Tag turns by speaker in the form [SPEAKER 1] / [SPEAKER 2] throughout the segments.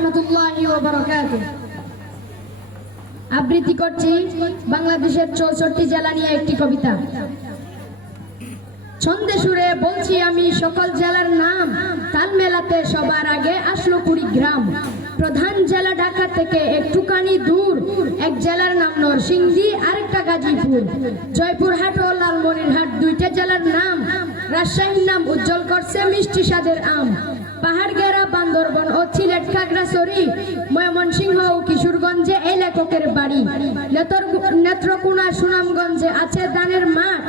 [SPEAKER 1] রহমতুল্লাহি আবৃত্তি করছি বাংলাদেশের চৌষট্টি জেলা নিয়ে একটি কবিতা। ছন্দে সুরে বলছি আমি সকল জেলার নাম। তাল মেলাতে সবার আগে আসলো কুড়িগ্রাম। প্রধান জেলা ঢাকা থেকে একটুখানি দূর। এক জেলার নাম নরসিংদী, আরেকটা গাজীপুর। জয়পুরহাট ও লালমনিরহাট দুইটা জেলার নাম। রাজশাহীর নাম উজ্জ্বল করছে মিষ্টি স্বাদের আম। পাহাড় গেরা বান্দরবন ও খাগড়াছড়ি ময়মনসিংহ ও কিশোরগঞ্জে এই লেখকের বাড়ি। নেত্রকোনা, সুনামগঞ্জে আছে দানের মাঠ,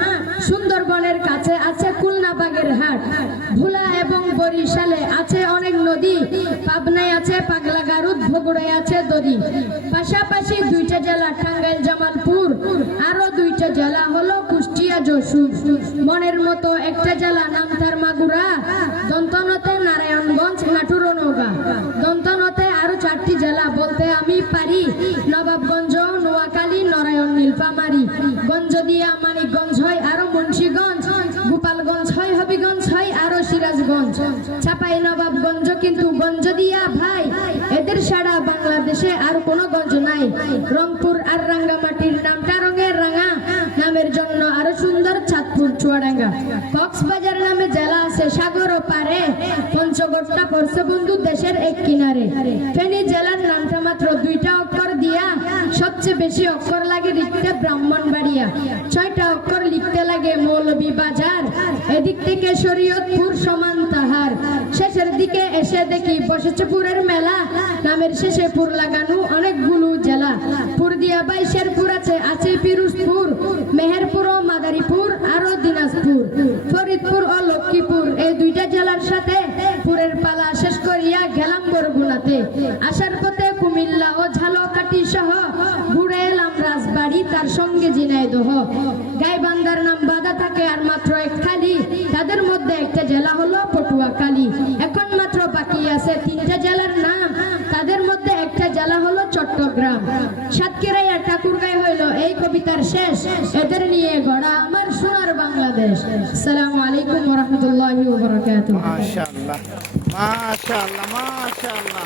[SPEAKER 1] সুন্দরবনের কাছে আছে খুলনাবাগের হাট। ভোলা এবং বরিশালে আছে অনেক নদী, পাবনায় আছে পাগলা গারুদ ভগুড়ায় আছে দদি পাশাপাশি দুইটা জেলা টাঙ্গাইল, জামালপুর আরও দুইটা জেলা হলো কুষ্টিয়া, যশোর। মনের মতো একটা জেলা নাম তার মাগুরা আমি পারি। নবাবগঞ্জ, নোয়াখালী, নরায়ণ, নীলফামারী। গঞ্জ দিয়া মানিকগঞ্জ হয় আরও মুন্সিগঞ্জ। গোপালগঞ্জ হয় হবিগঞ্জ হয় আরও সিরাজগঞ্জ। চাপাই নবাবগঞ্জ কিন্তু গঞ্জ দিয়া ভাই। এদের সারা বাংলাদেশে আর কোনো গঞ্জ নাই। রংপুর আর রাঙ্গামাটির নামটা রঙের রাঙা। নামের জন্য আরও সুন্দর চাঁদপুর চুয়াডাঙ্গা। কক্সবাজার নামে জেলা আছে সাগর ও পারে। পঞ্চগড়টা পড়ছে বন্ধু দেশের এক কিনারে। বেশি অক্ষর লাগে লিখতে ব্রাহ্মণবাড়িয়া। ছয়টা অক্ষর লিখতে লাগে মৌলভী বাজার। এদিক থেকে শরীয়তপুর সমান তাহার। শেষের দিকে এসে দেখি বসেছেপুরের মেলা। নামের শেষে পুর লাগানো অনেকগুলো জেলা। পুর দিয়া বাইশেরপুর আছে আছে পিরুজপুর, মেহেরপুর ও মাদারীপুর, আরও দিনাজপুর। ফরিদপুর ও লক্ষ্মীপুর, এই দুইটা জেলার সাথে পুরের পালা শেষ করিয়া গেলাম বরগুনাতে। আসার পথে কুমিল্লা ও ঝালকাঠি সহ ঘুরে তার সঙ্গে ঝিনাইদহ গাইবান্ধার নাম বাধা থাকে আর মাত্র এক খালি তাদের মধ্যে একটা জেলা হলো পটুয়াখালী। এখন মাত্র বাকি আছে তিনটা জেলার নাম। তাদের মধ্যে একটা জেলা হলো চট্টগ্রাম। সাতক্ষীরাই আর ঠাকুরগাঁই হইল এই কবিতার শেষ। এদের নিয়ে গড়া আমার সোনার বাংলাদেশ। সালাম আলাইকুম রহমতুল্লাহি
[SPEAKER 2] মাশাআল্লাহ মাশাআল্লাহ মাশাআল্লাহ।